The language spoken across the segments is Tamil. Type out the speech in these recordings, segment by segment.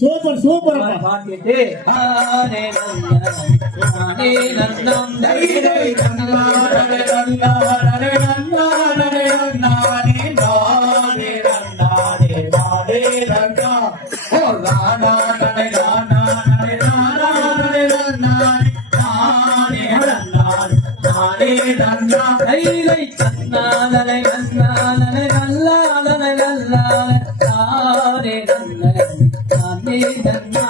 சூப்பர் சூப்பர் பாட்டு. கைலை கண்ணாலனை கண்ணாலனை நல்லாலனை நல்லாலை நானே நன்ன நானே நன்னா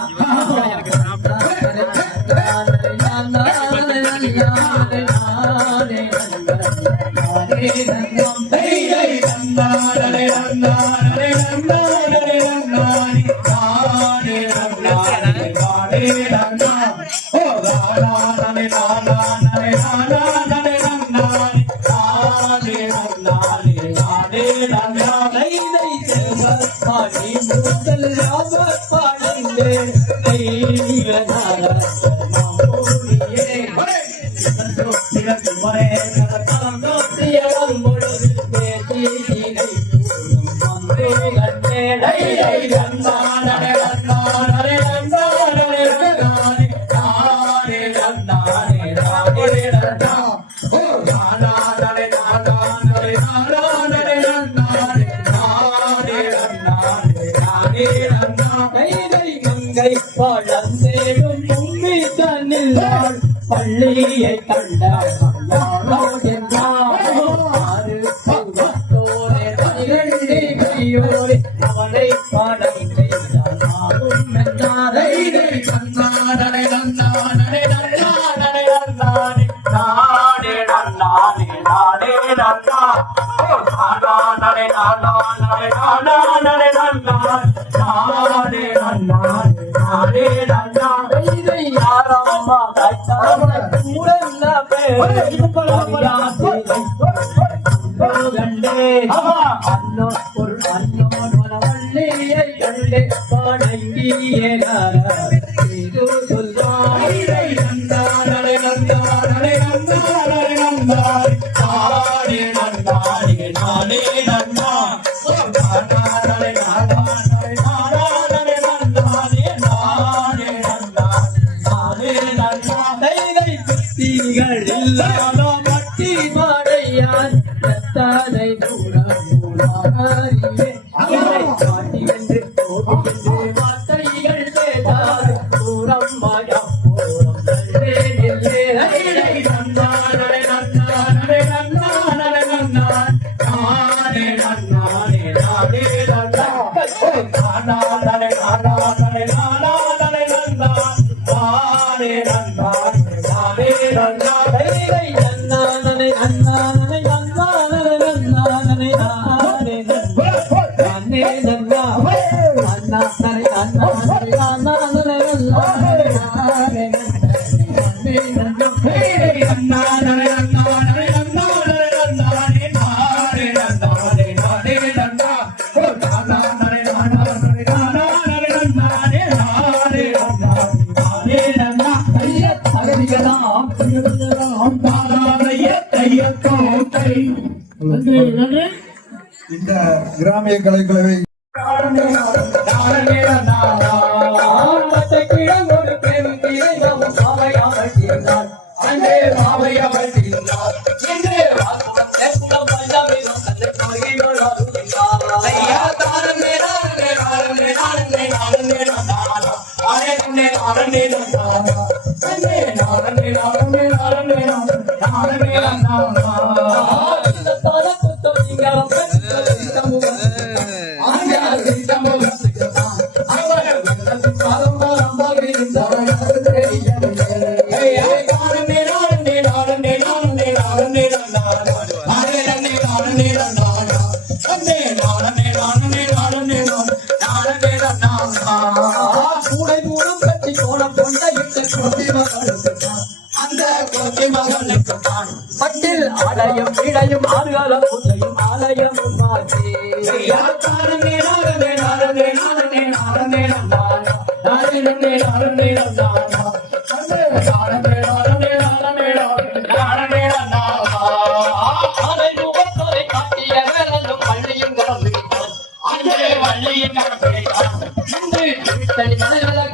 பழந்தேடும் உம்மி தன்னில் பள்ளியை கண்ட அவனை பாடம் மட்டி மாடையான் தத்தானை காட்டி என்று வார்த்தைகள் பேசார் தூரம் மாயம் இந்த கிராமிய கலைக்குழுவை பட்டில் ஆலயம் இடையும் ஆறுகாலம் புதையும் ஆலயம்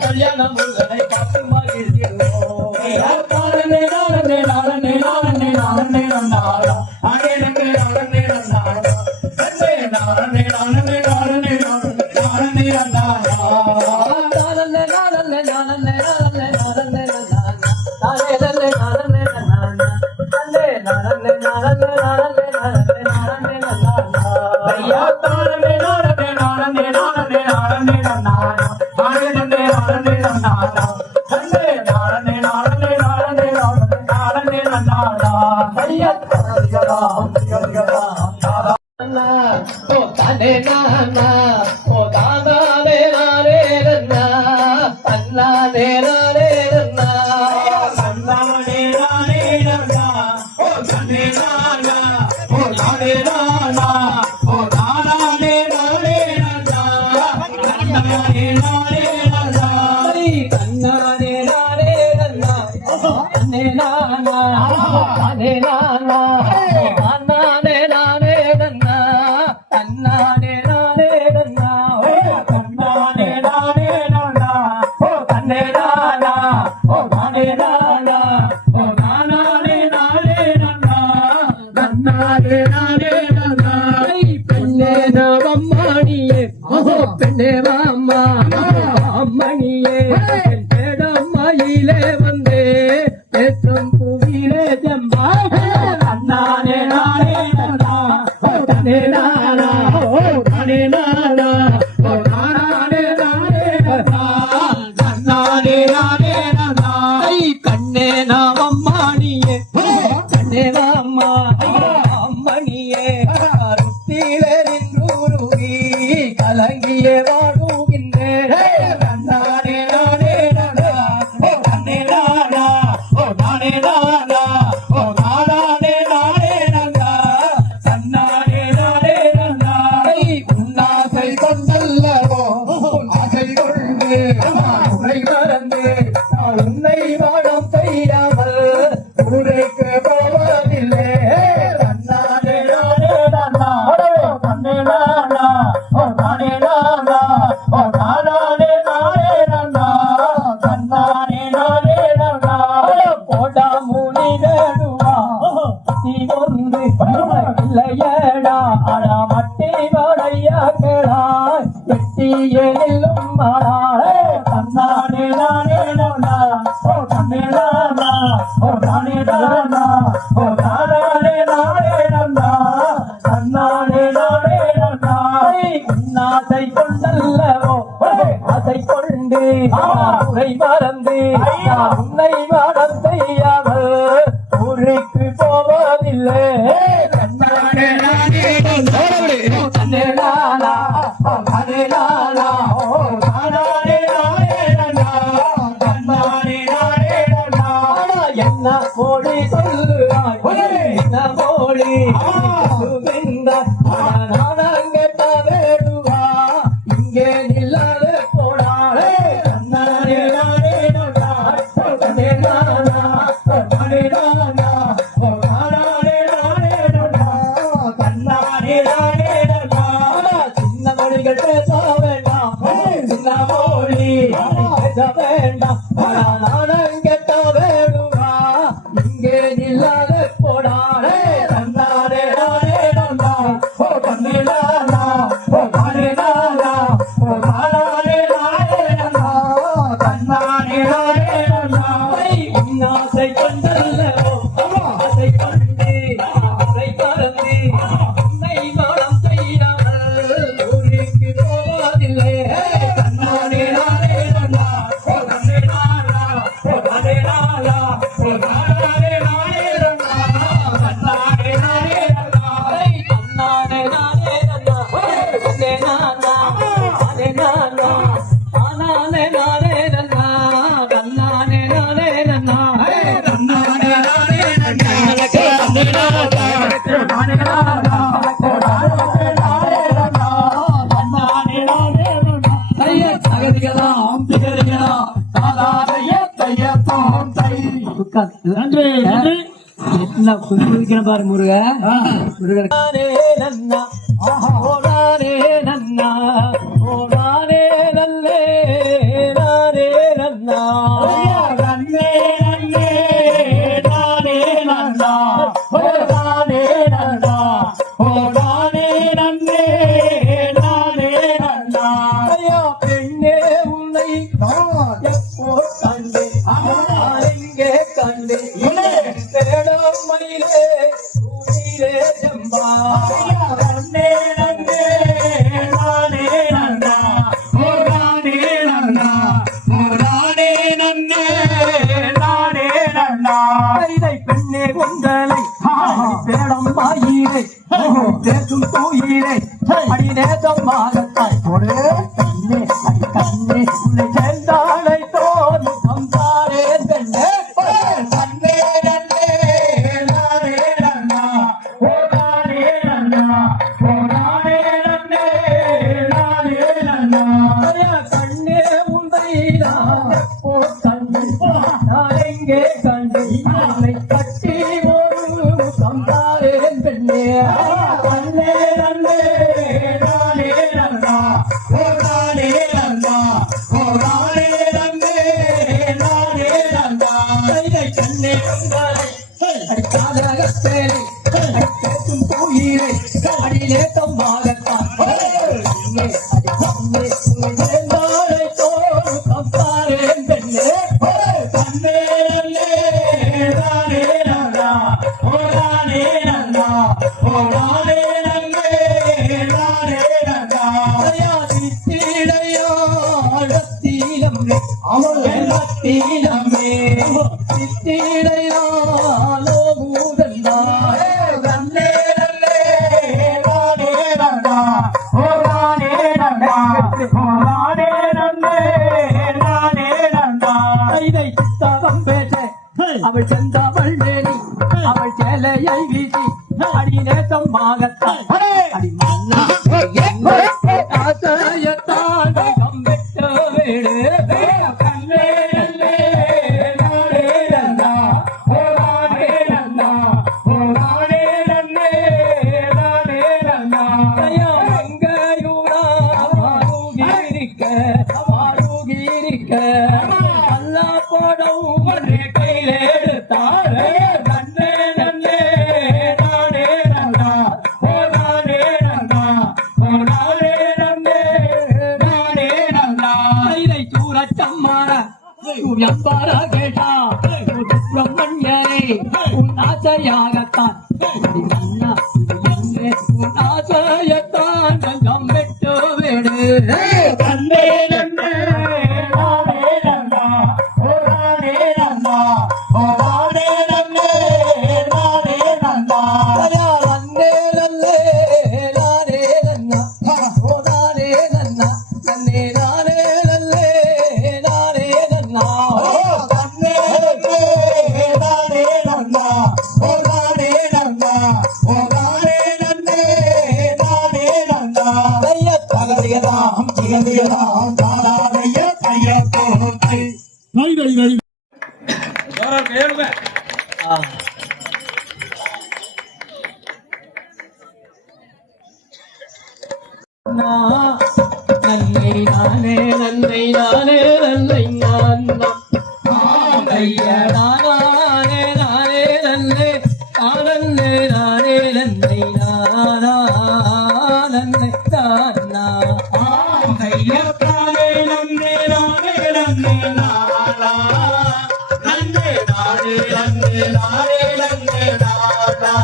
கல்யாணம் நாரணே அம்மணியே மயிலே வந்து பேசும் புவியிலே ஜம்பா நானே நானே நானே நானா நானே நானா நானே நானே நானே நானே நானா கண்ணே நாம் அம்மானியே கண்ணே அம்மா அம்மணியே கருத்திலே நின்றுருகி கலங்கியே வாழுகின்றேன் நானே நானே நானா நானே நானா நானே நானா நானே நானே நானா சன்னானே நானே நானா உன்னாசை கொண்டல்லவோ ஆசை கொண்டு உன்னை மறந்து உன்னை வாழம் செய்யாமல் ஊருக்கு போவதில்லை நானே நானே நானா நானே நானா நானே நானா நானே நானே நானா சன்னானே நானே நானா போடா மூனி வேடுவா ஒன்று இல்லையடா அடா மட்டி வடையா கேளாய் வெட்டியே நில்லும் மாடாளே தன்னானே நானே நானா தன்னே நானா நானே நானா நானே நானே நானா தன்னானே நானே நானா உன்னாசை கொண்டல்லவோ ஆசை கொண்டு உரை மறந்து உன்னை வாடம் செய்யாமல் ஊருக்கு போவதில்லை தன்னானே நானே தன்னே நானா நானே நானா நானே நானே நானா தன்னானே நானே நானா என்ன மொழி சொல்லுவாய் என்ன மொழி நானங்கட்ட வேடுவா இங்கே நில்லாத போடாளே தன்னானே நானே நானா தன்னே நானா நானே நானா நானே நானே நானா தன்னானே நானே நானா சின்ன மொழிகள் பேச வேண்டாம் சின்ன மொழி பேச வேண்டாம் நானங்கட்ட வேடுவா இங்கே நில்லாத போடாளே தன்னானே நானே நானா தன்னே நானா நானே நானா நானே நானே நானா தன்னானே நானே நானா உன்னாசை கொண்டல்லவோ ஆசை கொண்டு ஆசை பறந்து உன்னை மனம் செய்யாமல் ஊருக்கு போவதில்லை தன்னானே நானே நானா தன்னே நானா நானே நானா நானே நானே நானா தன்னானே நானே நானா தன்னானே நானே நானா தன்னே நானா நானே நானா நானே நானே நானா தன்னானே நானே நானா தன்னானே நானே நானா தன்னே நானா நானே நானா தன்னானே நானே நானா தைய தகதிகளாம் திகதிகளாம் தாதாதைய தையத்தாம் தை நன்றி நன்றி என்ன குதிக்கிறேன் பாரு முருக முருகனே நன்னா ஓடானே நன்னா ஓடானே நல்லே நானே நன்னா நன்னே நன்னே நானே நன்னா ஓடானே நன்னா ஓடானே நன்னே நானே நன்னா ஐயா பெண்ணே உன்னை நான் எப்போ கண்டு எங்கே கண்டு தேடும் மயிலே ஊரிலே ஜம்பா நன்னே நன்னே நானே நன்னா ஓ நானே நன்னா ஓ நானே நன்னே நானே நன்னா இதை பெண்ணே உங்களை தேடும் மயிலே தேற்றும் தூயிலே அடி நேசம் மாகத்தாய் ஒரே கண்ணே அடி கண்ணே உன்னை சேர்ந்தாளை தோணும் சம்சாரே பெண்ணே நன்னே நன்னே நானே நன்னா ஓ நானே நன்னா ஓ நானே நன்னே நானே நன்னா கண்ணே உந்தை நான் எப்போ கண்டு நான் எங்கே கண்டு என்னை கட்டி ஒரு சம்சாரே பெண்ணே நன்னே நன்னே நானே நன்னா ஓ நானே நன்னா ஓ நானே நன்னே நானே நன்னா இதை கண்ணே உங்களை அடிக்காதகத்தேனை அடிக்கேற்றும் தூயிலே அடி நேசம் மாகத்தான் கண்ணே அடி கண்ணே உன்னை சேர்ந்தாளை தோணும் சம்சாரே பெண்ணே நன்னே நன்னே நானே நன்னா ஓ நானே நன்னா ஓ நானே நன்னே நானே நன்னா நன்னே நன்னே நானே நன்னா ஓ நானே நன்னா ஓ நானே நன்னே நானே நன்னா அவள் செந்தவள் வேணி அவள் சேலையை வீசி அடி நேசம் மாகத்தான் அடி மன்னா ஆசையத்தான் கம்பிட்ட வேடு நன்னே நன்னே நானே நன்னா ஓ நானே நன்னா ஓ நானே நன்னே நானே நன்னா அல்லா படம் கையில எடுத்தாரு நன்னே நன்னே நானே நன்னா ஓ நானே நன்னா ஓ நானே நன்னே நானே நன்னா இதை சூரச்சம்மார எம்பார கேட்டா சுப்பிரமணியரே உன் ஆசையாகத்தான் அடி மன்னா, உன் ஆசையத்தான் கொஞ்சம் விட்டு விடு நன்னே நன்னே நானே நன்னா ஓ நானே நன்னா ஓ நானே நன்னே நானே நன்னா நன்னே நன்னே நானே நன்னா ஓ நானே நன்னா நன்னே நானே நன்னே நானே நன்னா நன்னே நன்னே நானே நன்னா ஓ நானே நன்னா ஓ நானே நன்னே நானே நன்னா தகதியதாம் ஜீவதியதாம் தாராதைய கைய போட்டு நன்னை நானே நன்னை நானே நன்னை நான் ஐயா நானே நானே நன்னை நானே நானே நன்னை நானா நன்னை தானா கையத்தானே நன்னே நானே நன்னே நானா நன்னே நானே நன்னே நானே நன்னே நானா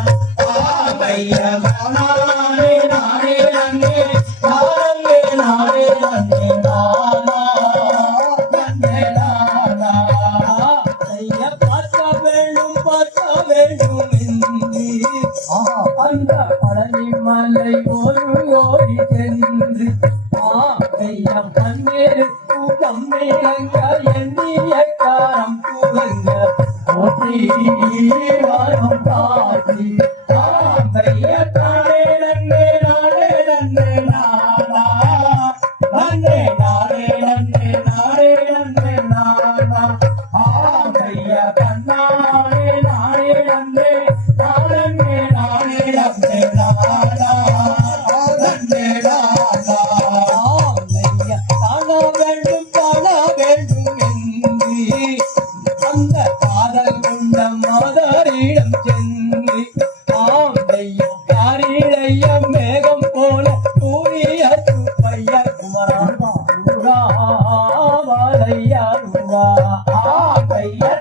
கையத்தானே நானே நன்னே நானே நானே நன்னே நானா நன்னே நானா ஐயா பார்க்க வேண்டும் என்று அந்த பழனி மலை ஒரு ஓடி சென்று ஐயம் பன்னீர் கூட்டம் மேலங்க எண்ணிய காரம் கூறங்க வாரம் காட்சி கையத்தானே நன்னே நானே நன்னே நானா நன்னே நானே நன்னே நானே நன்னே நானா கைய கண்ணானே நானே நன்னே நானே நானே நன்னே நானா நன்னே நானா காண வேண்டும் என்று அந்த காதல் கொண்ட மாதரிடம் சென்று காரிழைய மேகம் போல கூறிய பைய குமரா முருகா வாழையருவா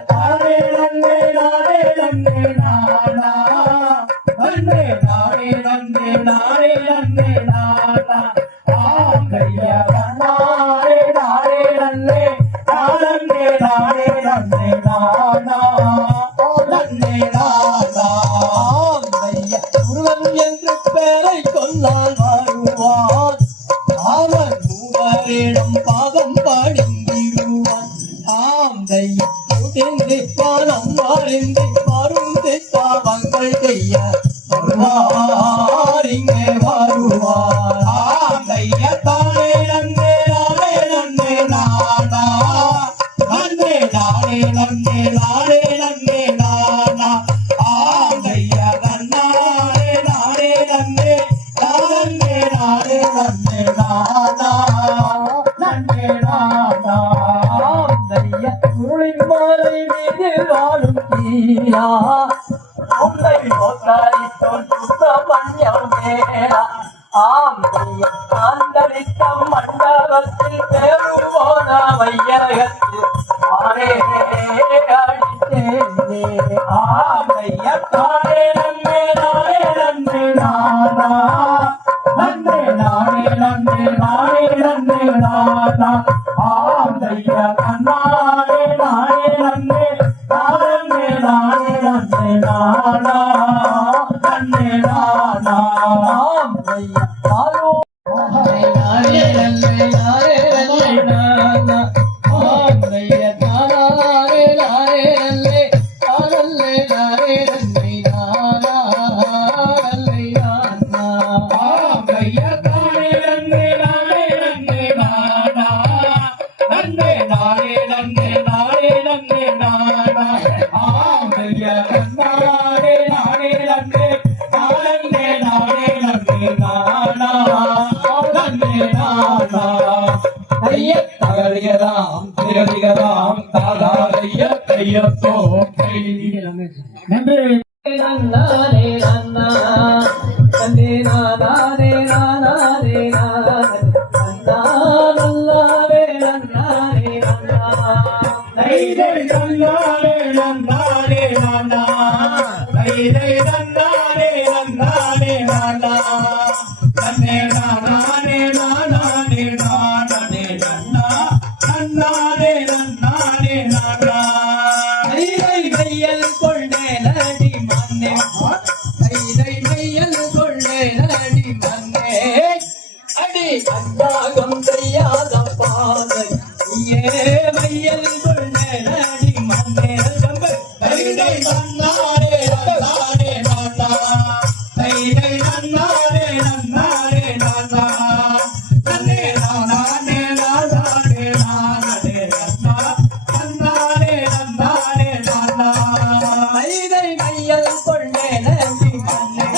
தானே நன்னே நானே நன்னே நானா நன்னே நானே நன்னே நானே நன்னே நானா கையா நானே நானே நன்னே நானே நானே நன்னே நானா நன்னே நானா கையா முருகன் என்று பெயரை கொண்டால் வருவான் அவன் மூவரிடம் பாதம் பாடிந்திருவான் ஆம் கையா பாதம் மாறிந்து மருந்து பாவங்கள் செய்ய வருவார் இங்கே வருவார் கையா தானே நன்னே நானே நன்னே நானா நன்னே நானே நன்னே நானே நன்னே நானா கையா நன்னானே நானே நன்னே நானே நானே நன்னே நானா நன்னே நானா உருளின் மாலை மீது வாழும் தீயா உன்னை போத்தாரித்தோன் சுத்தமன்யம் வேடா ஆம் ஆந்தரித்த மண்டபத்தில் பெருவோன வையகத்தில் ஆரே அடித்தேனே கையா தானே நன்னே நானே நன்னே நானா நன்னே நானே நன்னே நானே நன்னே நானா கையா கண்ணானே நானே நன்னே நானே நானே நன்னே நானா நன்னே நானா ஆம் ஐயா ஆரோ நாரே நல்லே நாரே நல்லே நானா ஆம் ஐயா நாரே நாரே நல்லே நாரே நாரே நல்லே நானா நல்லே நானா கையா தானே நன்னே நானே நன்னே நானா நன்னே நானே நன்னே நானே நன்னே நானா கையா கண்ணானே நானே நன்னே நானே நானே நன்னே நானா நன்னே நானா கைய தகழிகளாம் திரளிகளாம் தாதாரைய கையத்தோ கை நன்றி நன்னாரே நன்னா நன்னே நானாரே நானாரே நன்னா நல்லாரே நன்னாரே நன்னா தைதை நன்னாரே நன்னாரே நானா தைதை நன்னாரே நன்னாரே நானா நன்னே நானானே நானானே நானே நன்னா நன்னாரே நன்னாரே நானா கைதை கையல் கொண்டே நடி மன்னே கைதை கையல் கொண்டே நடி மன்னே அடி அந்தாகம் செய்யாத பாதை நீயே மையல் கொண்டே நடி மன்னே தைதை நன்னாரே நன்னாரே நானா தைதை நன்னாரே நன்னாரே நானா நன்னே நானானே நானானே நானே நன்னா நன்னாரே நன்னாரே நானா கைதை மையல் கொண்டே நடி மன்னே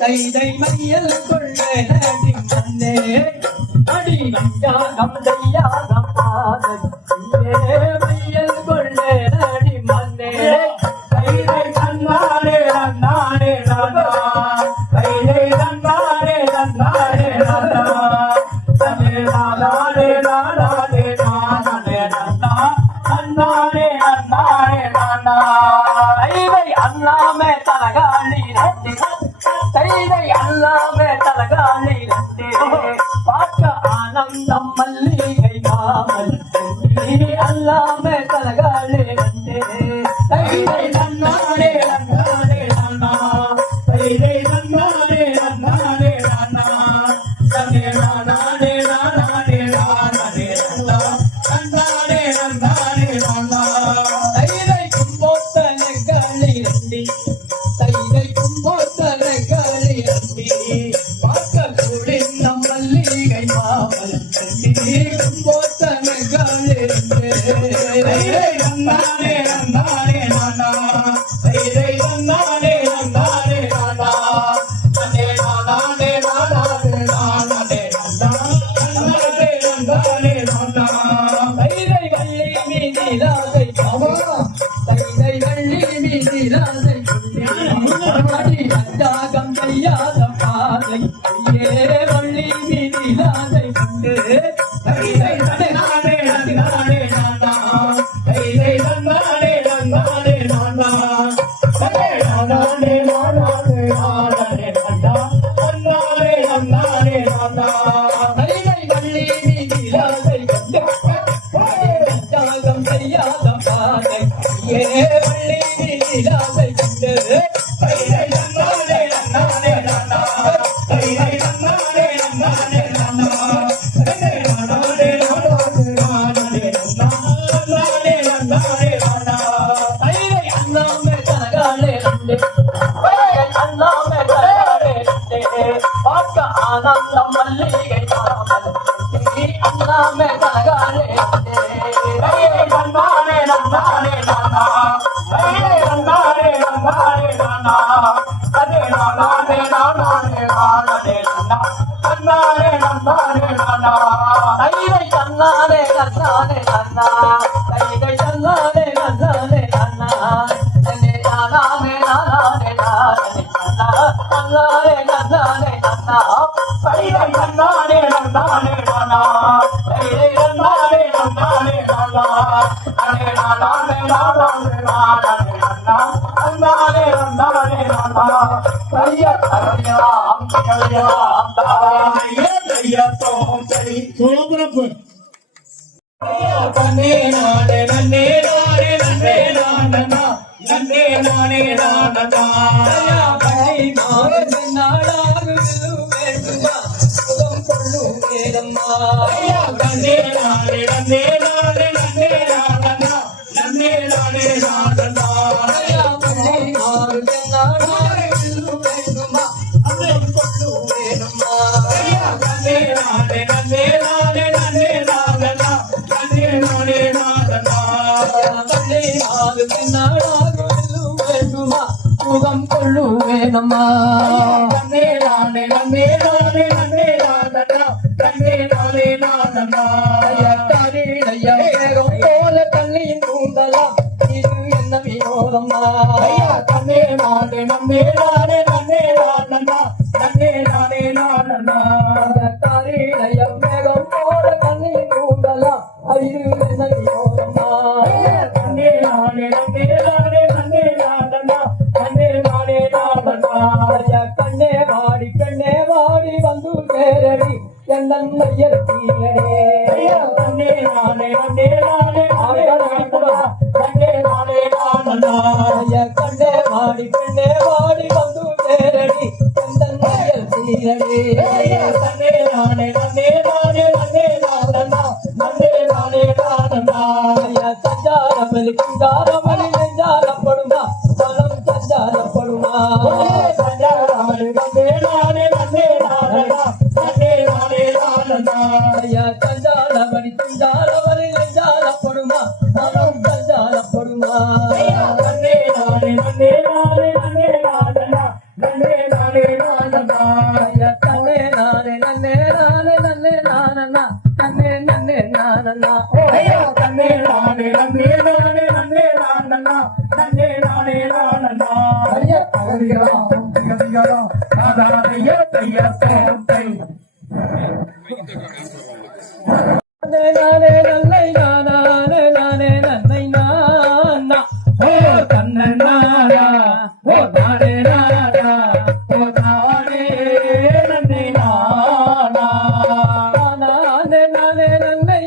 கைதை மையல் கொண்டே நடி மன்னே அடி அந்தாகம் செய்யாத பாதை நீயே மையல் கொண்டே நடி மன்னே தைதை நன்னாரே நன்னாரே நானா தைதை நன்னாரே நன்னாரே நானா நன்னே நானானே நானானே நானே நன்னா நன்னாரே நன்னாரே நானா தைதை அல்லாமே தலகாணி நட்டு தைதை அல்லாமே தலகாணி நட்டு பார்க்க ஆனந்தம் மல்லிகை காமல் அல்லாமே தலகாணி நட்டு தைதை நன்னாரே நன்னாரே நானா தைதை நன்னாரே நன்னாரே நானா நன்னே நானானே நானானே நானே நன்னா நன்னாரே நன்னாரே நானா தைதை கும்போத்தன களி நண்டி தைதை கும்போத்தன களி நண்டி பார்க்க குளிர்ந்த மல்லிகை மாமல் நண்டி கும்போத்தன களி நண்டி தைதை நன்னாரே நன்னாரே நானா தைதை நன்னாரே நன்னாரே நானா நன்னே நானானே நானானே நானே நன்னா நன்னாரே நன்னாரே நானா தைதை வள்ளி மீதிலாதை தைதை வள்ளி மீதிலாதை அடி அந்தாகம் செய்யாத பாதை ஐயே வள்ளி மீதிலாதை கொண்டு தைதை லீலாவை கண்டு தியாகம் செய்யாத பாதை ஏ வள்ளி லீலாவை கண்டு நன்னானே நன்னானே நன்னா நன்னானே நன்னானே நன்னா நன்னானே நன்னானே நன்னானே நன்னானே நன்னா அண்ணாமே கனகாலே நண்டே அண்ணாமே கனகாலே நண்டே பார்க்க ஆனந்தம் மல்லிகை தாமல் அண்ணாமே கனகாலே நண்டே நன்னானே நன்னானே நன்னா நன்னானே நன்னானே நன்னா அதே நன்னானே நன்னானே நன்னானே நன்னா நன்னானே நன்னானே நன்னா கைதை தன்னானே நன்னானே நன்னா கைதை தன்னானே நன்னானே நன்னா தன்னே நானானே நானானே நானே நன்னா நன்னானே நன்னானே நன்னா கைதை நன்னானே நன்னானே நன்னா கைதை நன்னானே நன்னானே நன்னா அதே நன்னானே நன்னானே நன்னானே நன்னா நன்னானே நன்னானே நன்னா கைய கரையா அம்பிகையா அந்தாயே கையத்தோம் சரி சோழபுரப்பு நன்னே நானே நன்னே நானே நன்னே நானனா நன்னே நானே நானனா பள்ளி மாறு நாடாகு வேண்டுமா சுகம் கொள்ளும் வேதம்மா நன்னே நானே நன்னே நானே நன்னே நானனா நன்னே நானே நானனா பள்ளி மாறு நாடாகு வேண்டுமா சுகம் கொள்ளும் வேதம்மா நன்னே நானே நன்னே நானே நன்னே நானனா நன்னே நானே நானனா பள்ளி மாறு நாடாகு வேண்டுமா சுகம் கொள்ளும் வேதம்மா நன்னே நானே நன்னே நானே நன்னே நானனா நன்னே நானே நானனா போல தண்ணியின் கூந்தலாம் இது என்ன வினோதம்மா நன்னே நானே நன்னே நானே நன்னே நானனா நன்னே நானே நானனா மேகம் போல தண்ணியின் கூந்தலாம் இது என்ன வினோதம்மா நன்னே நானே நன்னே நானே நன்னே நானனா நன்னே நானே நானனா கண்ணே வாடி வந்து சேரடி எந்தன் ஐயர் தீரடே நன்னே நானே நன்னே நானே நன்னே நானனா நன்னே நானே நானனா கண்ணே வாடி வந்து சேரடி எந்தன் ஐயர் தீரடே நன்னே நானே நன்னே நானே நன்னே நானனா நன்னே நானே நானனா தஞ்சாரமலி நெஞ்சாரப்படுமா பலம் தஞ்சாரப்படுமா சஞ்சாரமலி நன்னே நானே நன்னே நானனா நன்னே நானே நானனா தஞ்சாரமணி நெஞ்சாரப்படுமா பலம் தஞ்சாரப்படுமா நன்னே நானே நன்னே நானே நன்னே நானனா நன்னே நானே நானனா தன்னே நானே நன்னே நானனா தன்னே நன்னே நானனா நன்னே நானே நன்னே நானே நன்னே நானனா நன்னே நானே நானனா நானே நல்லை நானே நன்னை நானா ஓ தன்னை நானா ஓ தானே நானா ஓ தானே நன்னே நானா நானே நன்னை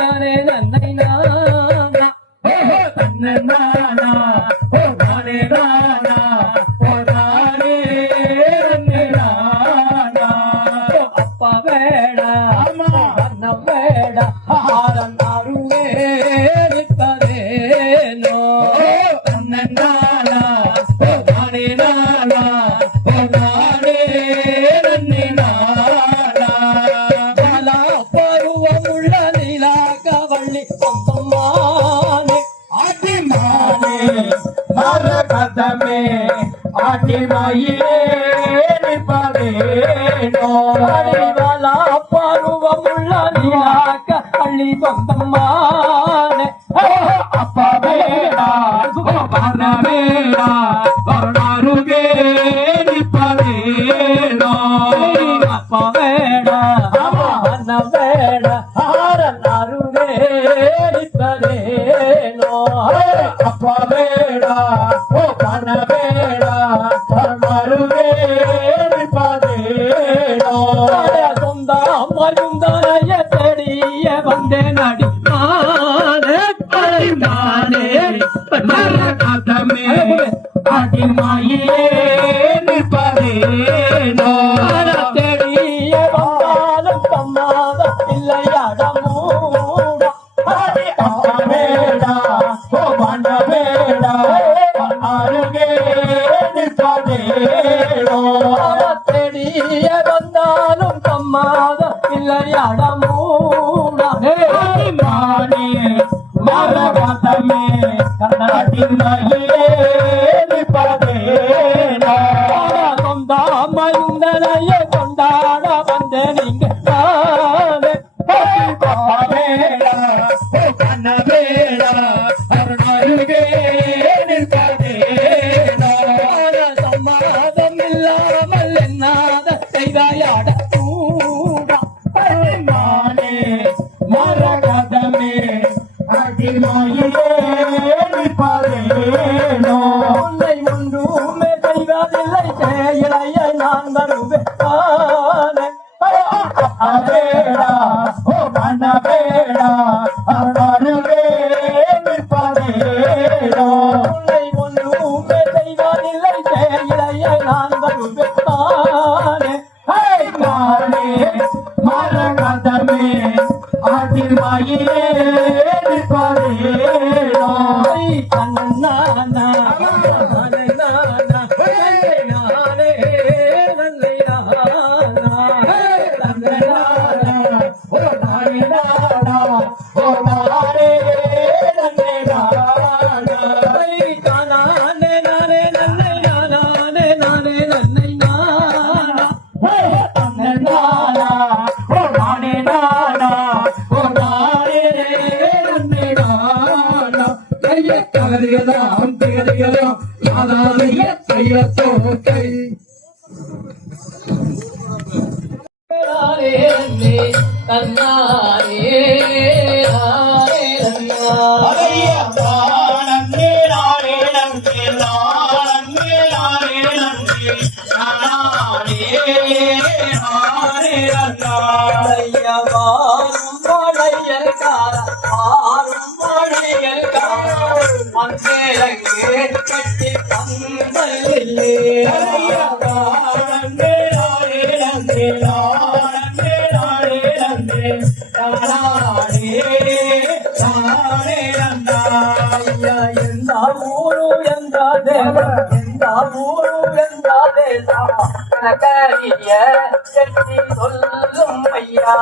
நானே நன்னை நானா ஓ தன்னை நானா ஓ தானே நானா ஓ தானே நன்னே நானா அப்பா வேடா ஆமா அண்ணம் வேடா ஆரன் அருளே நிற்பதேனோ தன்னை நானா ஓ தானே நானா ஓ தானே நன்னே நானா பலா பருவமுள்ள நிலா கவள்ளி கொம்பம்மானே ஆட்டிமானே மரகதமே ஆட்டிமாயிலே நிற்பதேனோ பலா பருவமுள்ள நிலா கவள்ளி கொம்பம்மானே அப்பா வேடா பண வேடா பரணருகே நிற்பதேனோ அப்பா வேடா அண்ணம் வேடா ஆரன் அருளே நிற்பதேனோ அப்பா வேடா ஓ பண வேடா பரணருகே நிற்பதேனோ சொந்தம் மருந்தனைய தேடி தேடிய வந்தேன் அடி மானே மரகதமே அடிமையிலே நிற்பதேனோ தேடிய வந்தாலும் சம்மாத இல்லையடமூடா வேடா ஓ வண்ண வேடா அருகே நிற்பதேனோ தேடிய வந்தாலும் சம்மாத இல்லையடமூடா மானே மரகதமே அடிமையிலே நிற்பதேனோ கொண்டாமந்தனைய கொண்டாட வந்த நீங்க வேடா ஓ வண்ண வேடா அருகே நிற்பதேனோ சம்மாதம் இல்லாமல் என்னாத செய்தாயாட மானே மரகதமே அடிமையிலே நிற்பதேனோ உன்னை ஒன்றுமே செய்வதில்லை செயலைய நான் வருவேன் வேடா ஓ வண்ண வேடா அருகே நிற்பதேனோ உன்னை ஒன்றுமே செய்வதில்லை செயலைய நான் வருவேன் மானே மரகதமே அடிமையிலே நிற்பதேனோ எந்த ஊரு எந்த தேசம் எந்த ஊரு எந்த தேசம் கரிய செட்டி சொல்லும் ஐயா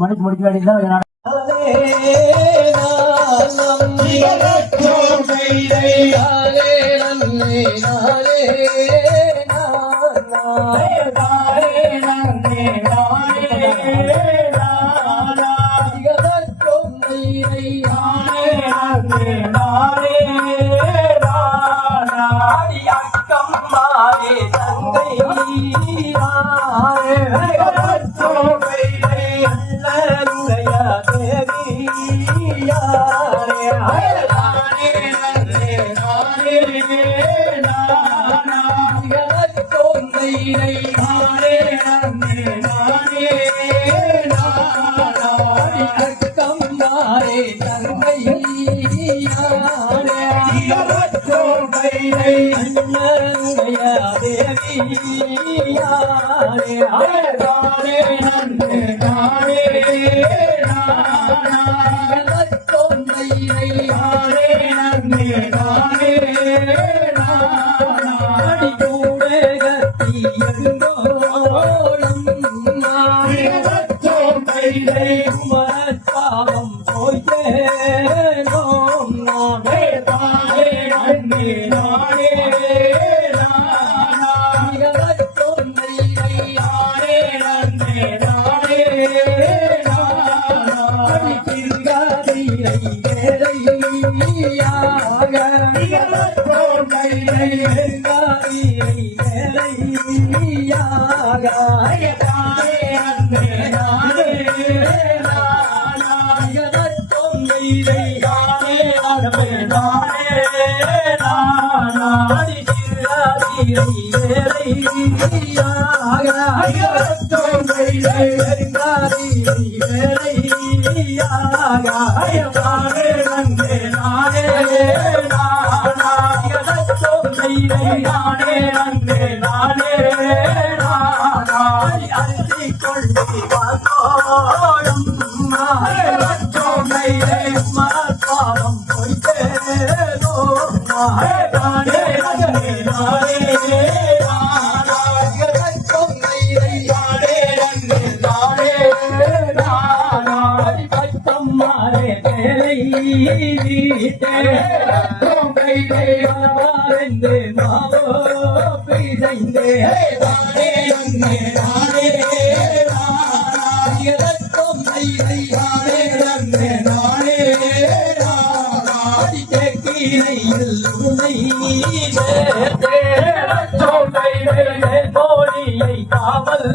மணிக்கு முடிக்க வேண்டியதுதான் நானே நானே அடிக்கூடகத்தி எங்கோளம் மரத்தாவம் போய்த்தேனோம் நானே தானே நன்னே நானே மோடியை காவல்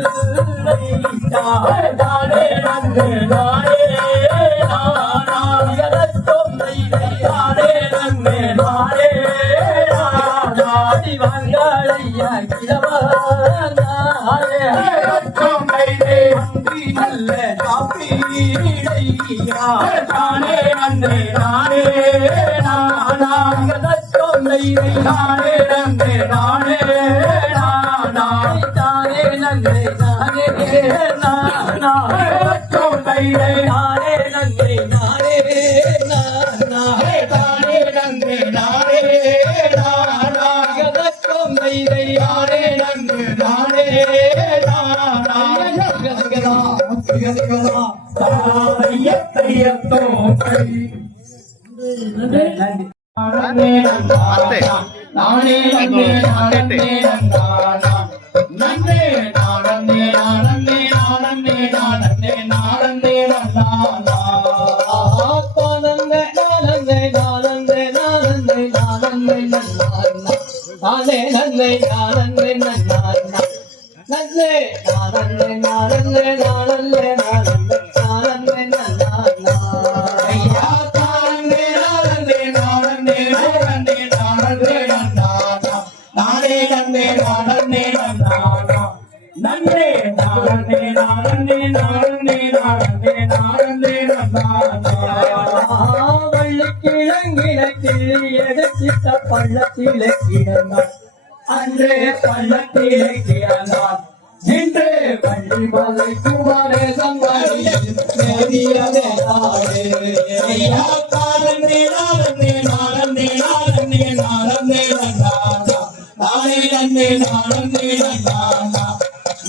பள்ளத்திலே கிடந்தான் அன்றே பள்ளத்திலே கிடந்தான் நின்று வண்டி மலை குமாரே சங்காரியில் நேரியதே நாடே ஐயா காலந்தே நாளந்தே நாளந்தே நாளந்தே நாளந்தே நாளந்தே நாளே நன்னே நாளந்தே நாளந்தே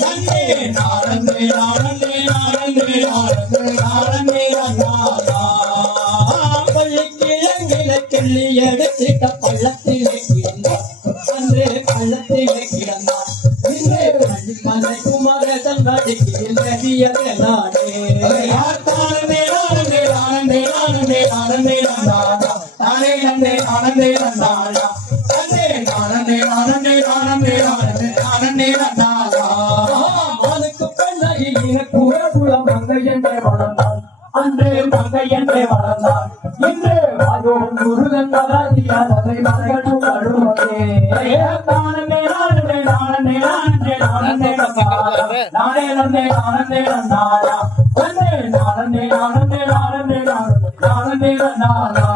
நன்னே நாளந்தே நாளந்தே நாளந்தே நாளந்தே நாளந்தே நாளந்தே பள்ளிக்கிழங்கில கிள்ளி எடுத்திட்ட பள்ளத்திலே கிடந்தான் அன்றே பள்ளத்திலே கிடந்தான் இன்றே வண்டி மலை குமார சங்காரியில் நேரியதே நாடே ஐயா காலந்தே நாளந்தே நாளந்தே நாளந்தே நாளந்தே நாளே நன்னே நாளந்தே நாளந்தே அன்றே மங்கை என்றே வளர்ந்தான் இன்று அதோடு முருகன் அதை மகனும் அழுவதே நானே நானே நானே நானே நானே நானே நன்னே நானே நானா நன்னே நானே நானே நானே நானே நானா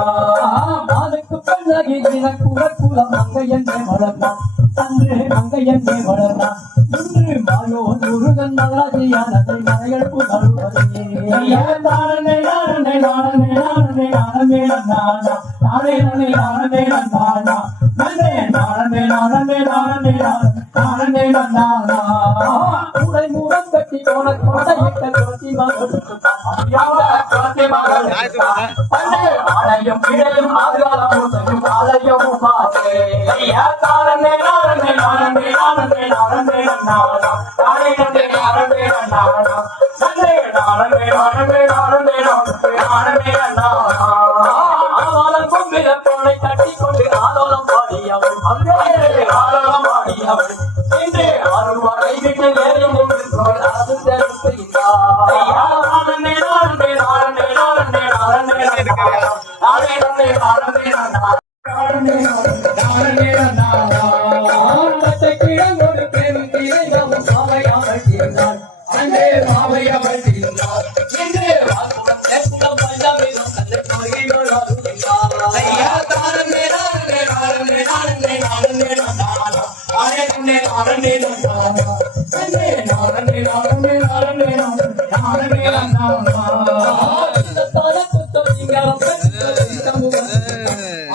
அதுக்கு பிறகு எனக்கு குல மங்கை என்றே வளர்ந்தான் அன்றே மங்கை என்றே வளர்ந்தான் இன்று மாயோ முருகன் மகராஜியானத்தை மலைகள் புகழ்வதே நானே நானே நானே நானே நானே நானா நானே நானே நானே நானா நானே நானே நானே நானே நானே நானா உடை மூலம் கட்டி போன கொடையிட்ட துளசி மகள் துளசி மகள் ஆலயம் இடையும் ஆகாரம் ஆலயம் ஐயா நானே நானே நானே நானே நானே நானா நானே நானே நானே நானா நானே நானே நானே நானே நானே நானா ஆவாலம் கொம்பில போனை தட்டி கொண்டு ஆலோலம் பாடியவள் ஆலோலம் பாடியவள் இன்று அருள்வாடை விட்டு வேறு நின்று அது தெரிவித்தார் ஐயா நானே நானே நானே நானே நானே நானே நானே நானே ஆனத்தை கிழங்கொடு பெரும் திரையவும் அவையாமல் இருந்தாள் அங்கே மாவை அவள் தீர்ந்தார் இன்று வாக்குடம் தேக்குடம் பஞ்சாபிலும் தன்னை மகிழ்வோடு அருளினார் ஐயா தாரனே நானே நானே நானே நானே நானா நானே நானே நானா அங்கே நானே நானே நானே நானே நானா தல புத்தம் சிங்காரம் சமூகம்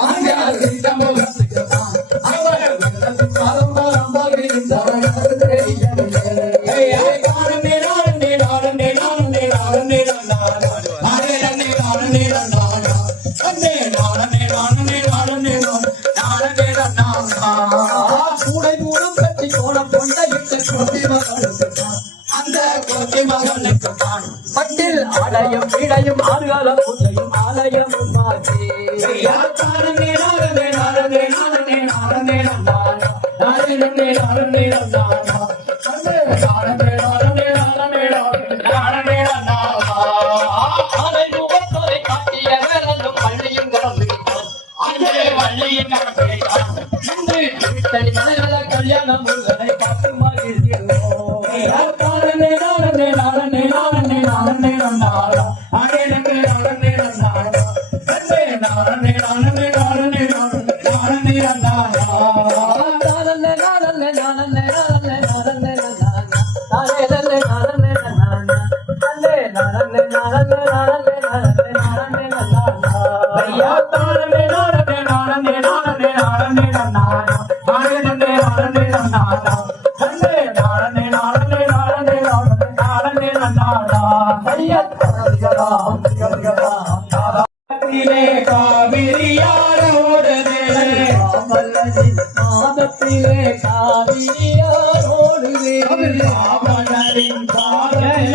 ஆயா சிங்கமுகத்துக்கு அவர் பரம்பரம் மகிழ்ந்தவர் ஐயா நானே நானே நானே நானே நானே நானா நானே நானே நானே நானா அங்கே நானே நானே நானே நானே நானா கூடை மூலம் கட்டி கோலம் கொண்டையிட்ட கொட்டி மகளுக்கு அந்த கொத்தி மகனுக்கு தான் பட்டில் ஆலயம் இடையும் ஆறுகாலம் புதையும் ஆலயமும் மாற்றி ஐயா தாரனே நானே நானே நானே நானே நானா நானே நானே நானே நானா அங்கே நானே நானே நானே நானே நானா ஆலை முகத்தோரை காட்டிய வேறெல்லாம் பள்ளியும் கலந்து அங்கே வள்ளியின் கணக்கைத்தான் இன்று திருத்தணி மலைகள கல்யாண முருகனை பார்த்து மகிழ்கிறோம் ஐயா தாரனே நானே நானே நானே நானே நானா நானே நானே நானே நானா அங்கே நானே நானே நானே நானே நானா ஐயா தாரனே நானே நானே நானே நானே நானா நானே நானே நானே நானா அங்கே நானே நானே நானே நானே நானா காவிரியிலே காவிரியாரோடுதே மாதத்திலே காவிரியாரோடுவே ராமனின் காதல்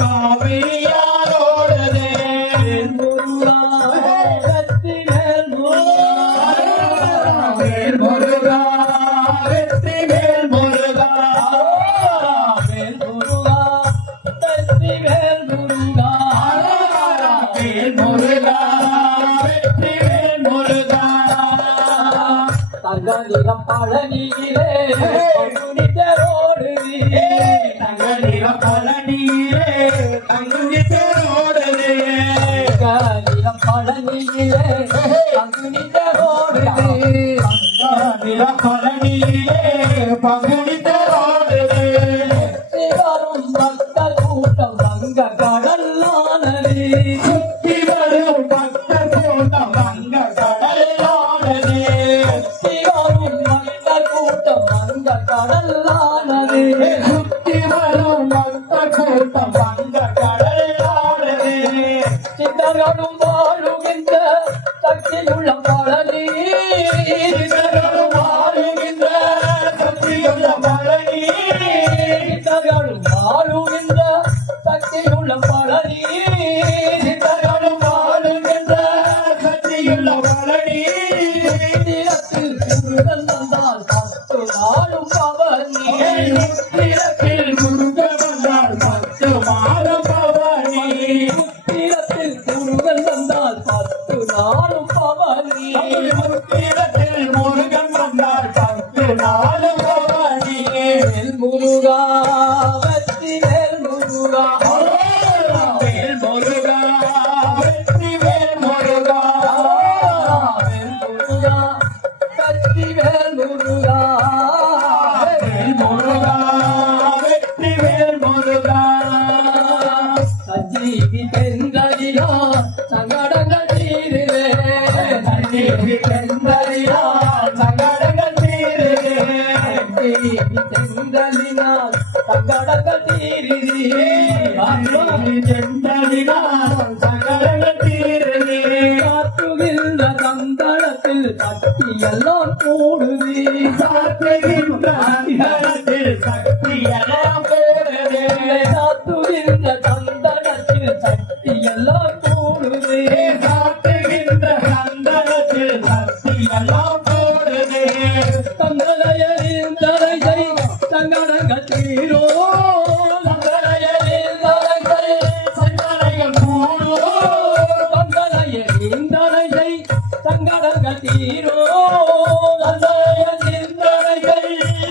காவிரியாரோடுதே வேல் முருகா வெற்றி வேல் முருகா வேல் முருகா வெற்றி வேல் முருகா தங்கநிலம் பழனியிலே பங்குனிதரோடுவே தங்கநிலம் பழனியிலே தங்குனிதரோடுதே தங்கநிலம் பழனியிலே பங்குனிதரோடுவே தங்கநிலம் பழனியிலே பங்குனிதரோடுதே வரும் பக்தர் கூட்டம் வங்க கடலானதே சுத்தி வரும் பக்தர் கூட்டம் வங்க கடலானதே வரும் பக்தர் கூட்டம் வங்க கடலானதே சுத்தி வரும் பக்தர் கூட்டம் வங்க கடலானதே சித்தர்களும் வாழுகின்ற சக்தியுள்ள பழனி சித்தர்களும் வாழுகின்ற சக்தியுள்ள பழனி சித்தர்களும் வாழுகின்ற சக்தியுள்ள பழனி சித்தர்களும் வாழுகின்ற சக்தியுள்ள பழனி தீரத்தில் முருகன் வந்தால் 10 நாளும் பவனி முத்திரத்தில் முருகன் வந்தால் 10 மாதம் பவனி தீரத்தில் முருகன் வந்தால் 10 நாளும் பவனி முத்திரத்தில் முருகன் வந்தால் 10 நாளும் பவனி வேல் முருகா வெற்றி வேல் முருகா வேல் முருகா வெற்றி வேல் முருகா வேல் முருகா வெற்றி வேல் முருகா வேல் முருகா செந்தலினால் சங்கடங்கள் தீருதே செந்தலினால் சங்கடங்கள் தீருதே செந்தலினால் சங்கடங்கள் தீருதே காத்துகின்ற சந்தனத்தில் சக்தி எல்லாம் கூடுதே காத்துகின்ற அந்தரத்தில் சக்தி எல்லாம் கூடுதே காத்துகின்ற சந்தனத்தில் சக்தி எல்லாம் கூடுதே காத்துகின்ற அந்தரத்தில் சக்தி எல்லாம் கூடுதே தங்களையின் தலையை சங்கடங்கள் தீரோ சங்கடங்களில் தலைகள் சங்கடங்கள் கூடும் தங்களையின் தலையை சங்கடங்கள் தீரோ தந்தையின் தலைகள்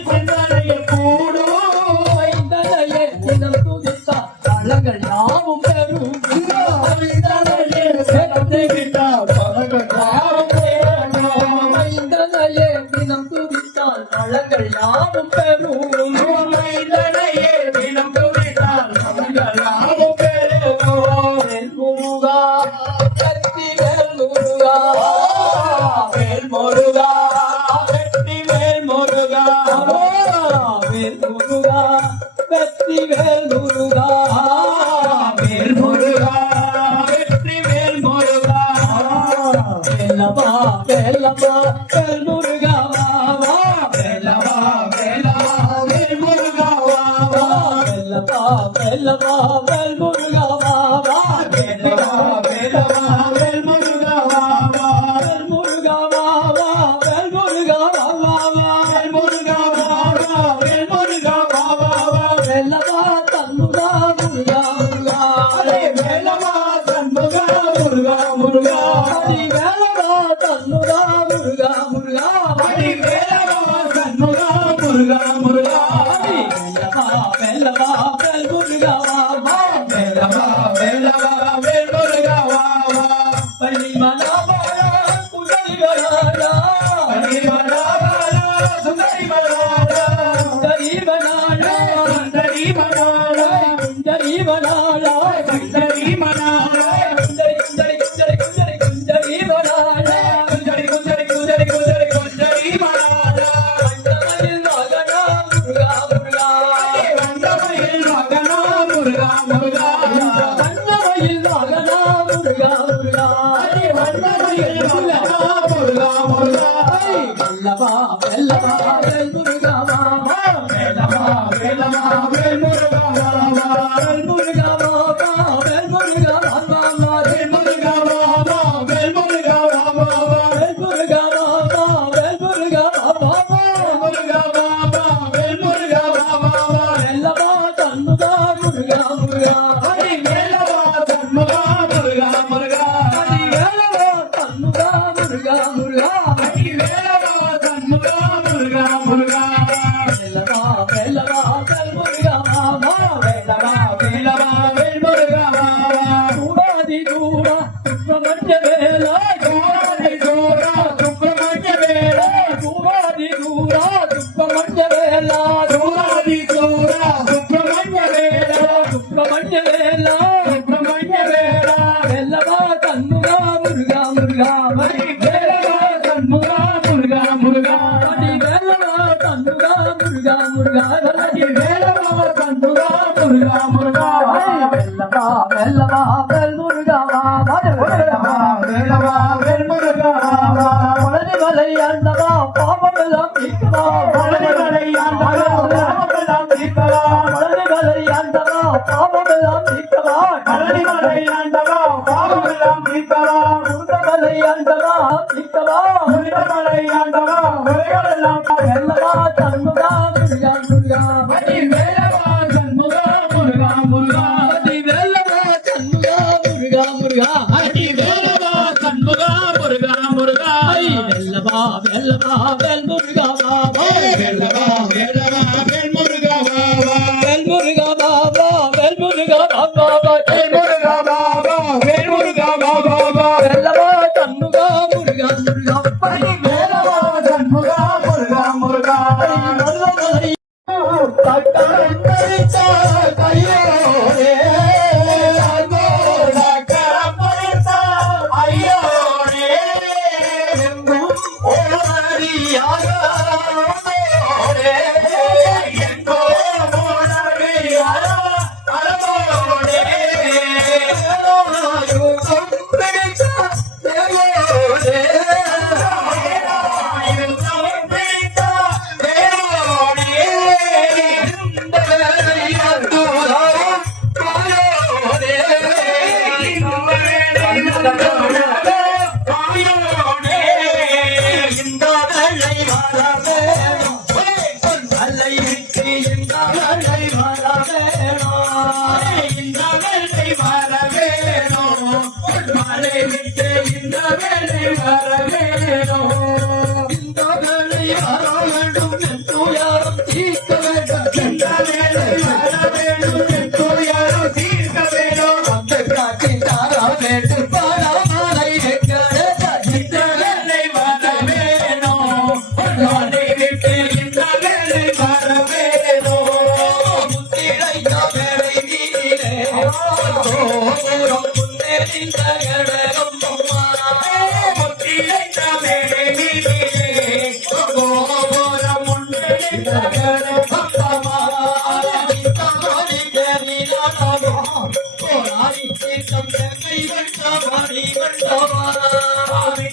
சங்கடங்கள் கூடும் வைந்தலையே தினம் துதித்தா பழங்கள் யாவும் பெறும் தந்தையின் சக்திகிட்டால் பலங்கள் யாவும் பெறணும் வைந்தலையே தினம் துதித்தால் பழங்கள் யாவும் பெறும் தந்தையே தினம் துதித்தால் பலங்கள் யாவும் பெறணும் வேல் முருகா சக்தி வேல் முருகா வேல் முருகா வெற்றி வேல் முருகா வேல் முருகா வெற்றி வேல் முருகா வேல் முருகா வெற்றி வேல் முருகா வேலவா வேலவா வேல் முருகா வா வா வேலவா வேலவா வேல் முருகா வா வா வேலவா வேலவா வேல் முருகா வா வா வேலவா வேலவா வேல் முருகா வா வா வேல் முருகா வா வா வேல் முருகா வா வா வா வேல் முருகா வா வா வேல் முருகா வா வா வா வேலவா தன்முகா முருகா முருகா அலே வேலவா சண்முகா முருகா முருகா அடி வேலவா தன்முகா முருகா முருகா அடி வேலவா சண்முகா முருகா முருகா அடி வேலவா வேலவா வேல் முருகா வா வா வேலவா வேலவா வேல் முருகா வா வா பள்ளி மனாபாரா குடலி வராரா பரிமளாபாலா சுந்தரி மலாலா குண்டலி வனாரா சுந்தரி மலாலா குண்டலி வனாரா சுந்தரி மலாலா குண்டலி குண்டலி குண்டலி குண்டலி குண்டலி வனாரா குந்தரி குந்தரி குந்தரி குந்தரி குந்தரி மலாலா கண்டமயில் மகனா முருகா முருகா வந்தமையில் மகனா முருகா முருகா கண்டமயில் மகனா முருகா முருகா வந்தமையில் மகனா முருகா முருகா வெல்லவா வெல்லவா வேல் முருகா வா வா வேலவா வேலவா வேல் முருகா வா வா வேல் முருகா வா வா வேல் முருகா வா வா வா வேல் முருகா வா வா வேல் முருகா வா வா வா வேல் முருகா வா வா வேல் முருகா வா வா வா முருகா வா வா வேல் முருகா வா வா வா வெல்லவா தன்முகா முருகா முருகா அடி வேலவா சண்முகா முருகா முருகா அடி வேலவா தன்முகா முருகா முருகா அடி வேலவா சண்முகா முருகா முருகா வெல்லவா வெல்லவா வேல் முருகா வா வா வேலவா வேலவா வேல் முருகா வா வா கூடாதி கூடா சுப்பிரமணிய வேலா சூராதி சூரா சுப்பிரமணிய வேலா கூடாதி கூடா சுப்பிரமணிய வேலா சூராதி சூரா சுப்பிரமணிய வேலா சுப்பிரமணிய வேலா சுப்பிரமணிய வேலா வெல்லவா தன்முகா முருகா முருகா அடி வேலவா சண்முகா முருகா முருகா அடி வேலவா தன்முகா முருகா முருகா அடி வேலவா சண்முகா முருகா முருகா வெல்லவா வெல்லவா வேல் முருகா வா வா வேலவா வேலவா வேல் முருகா வா உலகி மலை ஆண்டவா பாவமெல்லாம் நீக்கவா பழனிமலை ஆண்டவா பாவமெல்லாம் தீர்க்கவா உலகி மலை ஆண்டவா பாவமெல்லாம் நீக்கவா பழனிமலை ஆண்டவா பாவமெல்லாம் தீர்க்கவா முருகமலை ஆண்டவா நீக்கவா முருகமலை ஆண்டவா உலகளெல்லாம் வெல்லவா தன்முகா முருகா முருகா அடி வேலவா சண்முகா முருகா முருகா அடி வெல்லவா தன்முகா முருகா முருகா அடி வேலவா சண்முகா முருகா முருகா ஐ வெல்லவா வெல்லவா வேல் முருகா வா வா வேலவா வேலவா வேல் முருகா வா வா வேல் முருகா வா வா வேல் முருகா வா வா வா வேல் முருகா வா வா வேல் முருகா வா வா வா வெல்லவா தன்முகா முருகா முருகா அடி வேலவா சண்முகா முருகா முருகா வெல்லவலை தக்கரம் தரித்த கையோரே அங்கோட கரம் பறித்த ஐயோரே வேளை வர வேணும் பொன்னலை விட்டு இந்த வேளை வர வேணும் இந்த வேளை வர வேணும் பொன்மலை விட்டு இந்த வேளை வர வேணும் இந்த வேளை வர வேண்டும் என் துயரம் தீர்க்க வேண்டும் இந்த வேளை வர வேண்டும் என் துயரம் தீர்க்க வேண்டும் அந்த காட்டில் தாரா வேண்டும் பாராமலை வைக்கிறே இந்த வேளை வர வேணும் பொன்மலை விட்டு இந்த வேளை வர வேணும் முத்திரைத்த வேளை நீரே ஓரம் முன்னே நின்ற கடலும் முத்திரைத்த வேளை நீரே ஓரம் முன்னே நின்ற கடலும் போராடி தீர்த்தம் கை கண்டவாணி கண்டவாணி